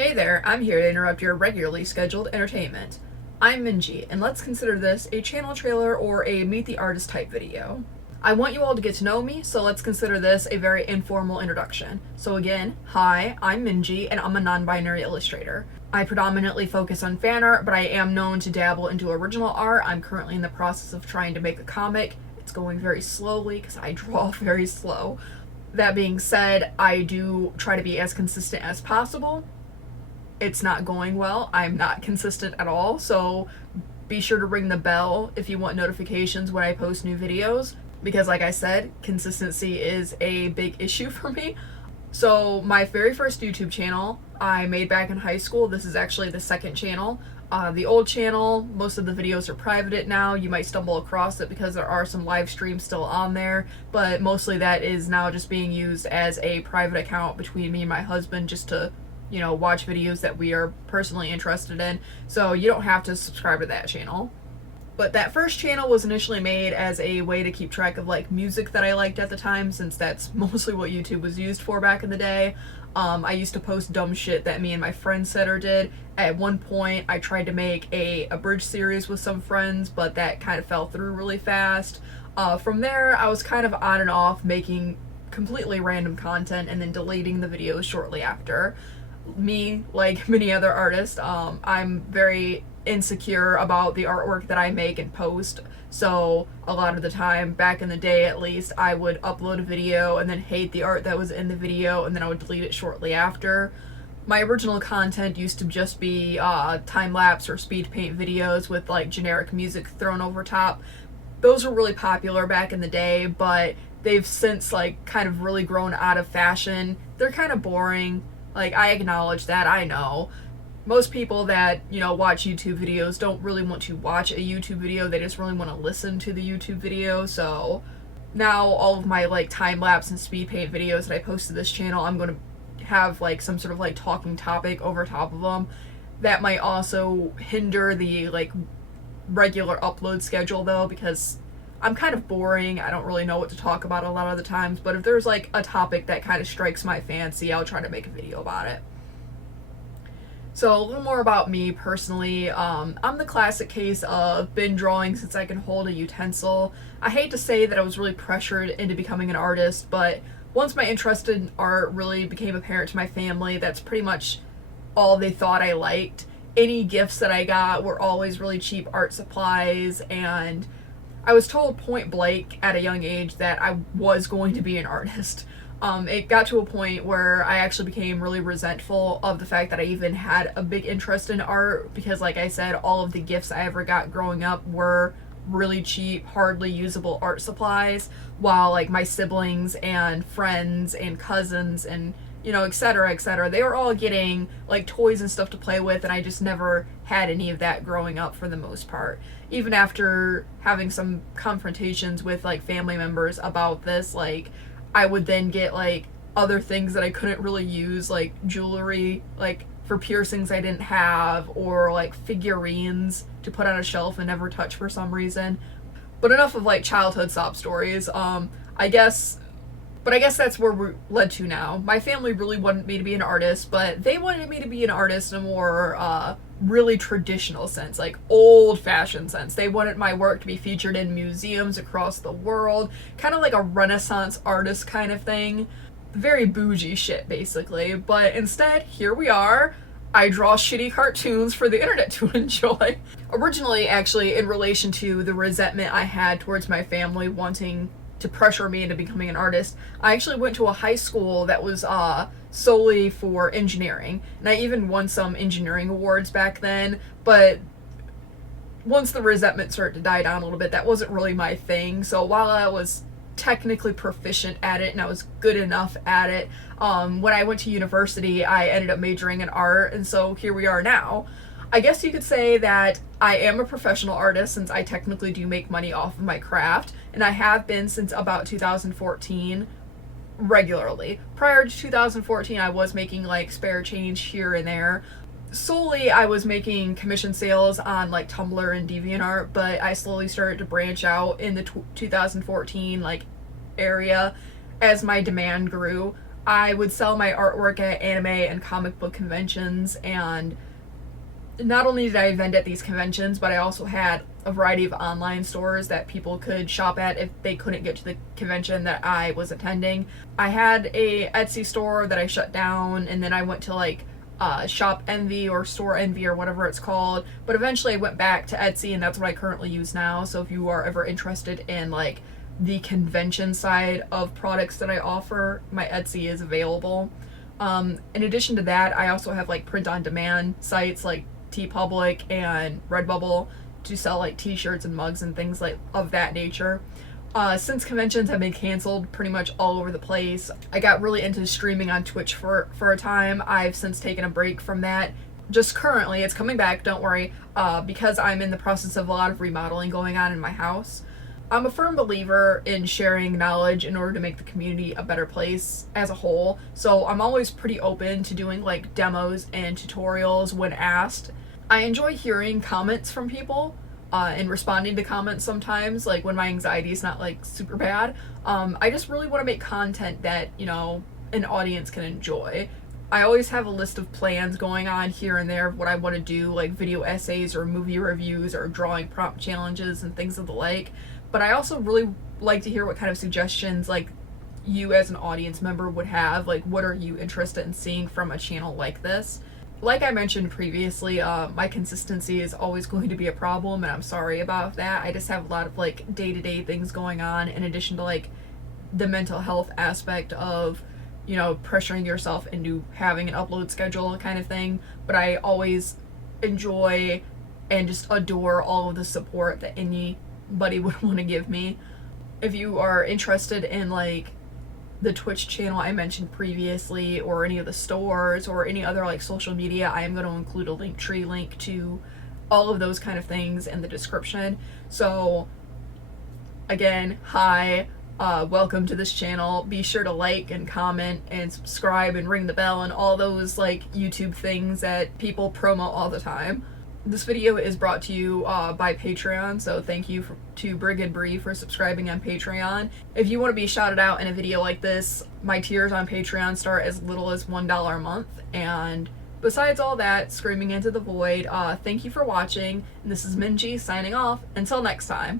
Hey there, I'm here to interrupt your regularly scheduled entertainment. I'm Minji, and let's consider this a channel trailer or a meet the artist type video. I want you all to get to know me, so let's consider this a very informal introduction. So again, hi, I'm Minji, and I'm a non-binary illustrator. I predominantly focus on fan art, but I am known to dabble into original art. I'm currently in the process of trying to make a comic. It's going very slowly because I draw very slow. That being said, I do try to be as consistent as possible. It's not going well. I'm not consistent at all, so be sure to ring the bell if you want notifications when I post new videos, because like I said, consistency is a big issue for me. So my very first YouTube channel I made back in high school. This is actually the second channel. The old channel, most of the videos are privated now. You might stumble across it because there are some live streams still on there, but mostly that is now just being used as a private account between me and my husband, just to watch videos that we are personally interested in, so you don't have to subscribe to that channel. But that first channel was initially made as a way to keep track of like music that I liked at the time, since that's mostly what YouTube was used for back in the day. I used to post dumb shit that me and my friends said or did. At one point, I tried to make a abridged series with some friends, but that kind of fell through really fast. From there, I was kind of on and off making completely random content and then deleting the videos shortly after. Me, like many other artists, I'm very insecure about the artwork that I make and post, so a lot of the time, back in the day at least, I would upload a video and then hate the art that was in the video, and then I would delete it shortly after. My original content used to just be time-lapse or speed paint videos with like generic music thrown over top. Those were really popular back in the day, but they've since like kind of really grown out of fashion. They're kind of boring. Like, I acknowledge that, I know. Most people that, watch YouTube videos don't really want to watch a YouTube video, they just really want to listen to the YouTube video, so now all of my, like, time-lapse and speed paint videos that I post to this channel, I'm going to have, like, some sort of, like, talking topic over top of them. That might also hinder the, like, regular upload schedule, though, because I'm kind of boring. I don't really know what to talk about a lot of the times, but if there's like a topic that kind of strikes my fancy, I'll try to make a video about it. So a little more about me personally. I'm the classic case of been drawing since I can hold a utensil. I hate to say that I was really pressured into becoming an artist, but once my interest in art really became apparent to my family, that's pretty much all they thought I liked. Any gifts that I got were always really cheap art supplies, and I was told point blank at a young age that I was going to be an artist. It got to a point where I actually became really resentful of the fact that I even had a big interest in art, because like I said, all of the gifts I ever got growing up were really cheap, hardly usable art supplies, while like my siblings and friends and cousins and etc., etc., they were all getting like toys and stuff to play with, and I just never had any of that growing up for the most part. Even after having some confrontations with like family members about this, like I would then get like other things that I couldn't really use, like jewelry, like for piercings I didn't have, or like figurines to put on a shelf and never touch for some reason. But enough of like childhood sob stories. I guess that's where we're led to now. My family really wanted me to be an artist, but they wanted me to be an artist in a more really traditional sense, like old-fashioned sense. They wanted my work to be featured in museums across the world, kind of like a Renaissance artist kind of thing. Very bougie shit, basically. But instead, here we are. I draw shitty cartoons for the internet to enjoy. Originally, actually, in relation to the resentment I had towards my family wanting to pressure me into becoming an artist, I actually went to a high school that was solely for engineering, and I even won some engineering awards back then. But once the resentment started to die down a little bit, that wasn't really my thing. So while I was technically proficient at it and I was good enough at it, when I went to university, I ended up majoring in art, and so here we are now. I guess you could say that I am a professional artist, since I technically do make money off of my craft, and I have been since about 2014 regularly. Prior to 2014, I was making like spare change here and there. Solely, I was making commission sales on like Tumblr and DeviantArt, but I slowly started to branch out in the 2014 like area as my demand grew. I would sell my artwork at anime and comic book conventions, and not only did I vend at these conventions, but I also had a variety of online stores that people could shop at if they couldn't get to the convention that I was attending. I had a Etsy store that I shut down, and then I went to like Shop Envy or Store Envy or whatever it's called. But eventually I went back to Etsy, and that's what I currently use now. So if you are ever interested in like the convention side of products that I offer, my Etsy is available. In addition to that, I also have like print on demand sites like TeePublic and Redbubble to sell like t-shirts and mugs and things like of that nature. Since conventions have been canceled pretty much all over the place, I got really into streaming on Twitch for a time. I've since taken a break from that. Just currently, it's coming back, don't worry, because I'm in the process of a lot of remodeling going on in my house. I'm a firm believer in sharing knowledge in order to make the community a better place as a whole. So I'm always pretty open to doing like demos and tutorials when asked. I enjoy hearing comments from people and responding to comments sometimes, like when my anxiety is not like super bad. I just really want to make content that, you know, an audience can enjoy. I always have a list of plans going on here and there of what I want to do, like video essays or movie reviews or drawing prompt challenges and things of the like. But I also really like to hear what kind of suggestions like you as an audience member would have. Like, what are you interested in seeing from a channel like this? Like I mentioned previously, my consistency is always going to be a problem, and I'm sorry about that. I just have a lot of like day-to-day things going on in addition to like the mental health aspect of, you know, pressuring yourself into having an upload schedule kind of thing. But I always enjoy and just adore all of the support that anybody would want to give me. If you are interested in like the Twitch channel I mentioned previously, or any of the stores, or any other like social media, I am going to include a Linktree link to all of those kind of things in the description. So again, hi, welcome to this channel. Be sure to like and comment and subscribe and ring the bell and all those like YouTube things that people promo all the time. This video is brought to you by Patreon, so thank you to Brig and Bree for subscribing on Patreon. If you want to be shouted out in a video like this, my tiers on Patreon start as little as $1 a month. And besides all that, screaming into the void, thank you for watching. And this is Minji signing off. Until next time.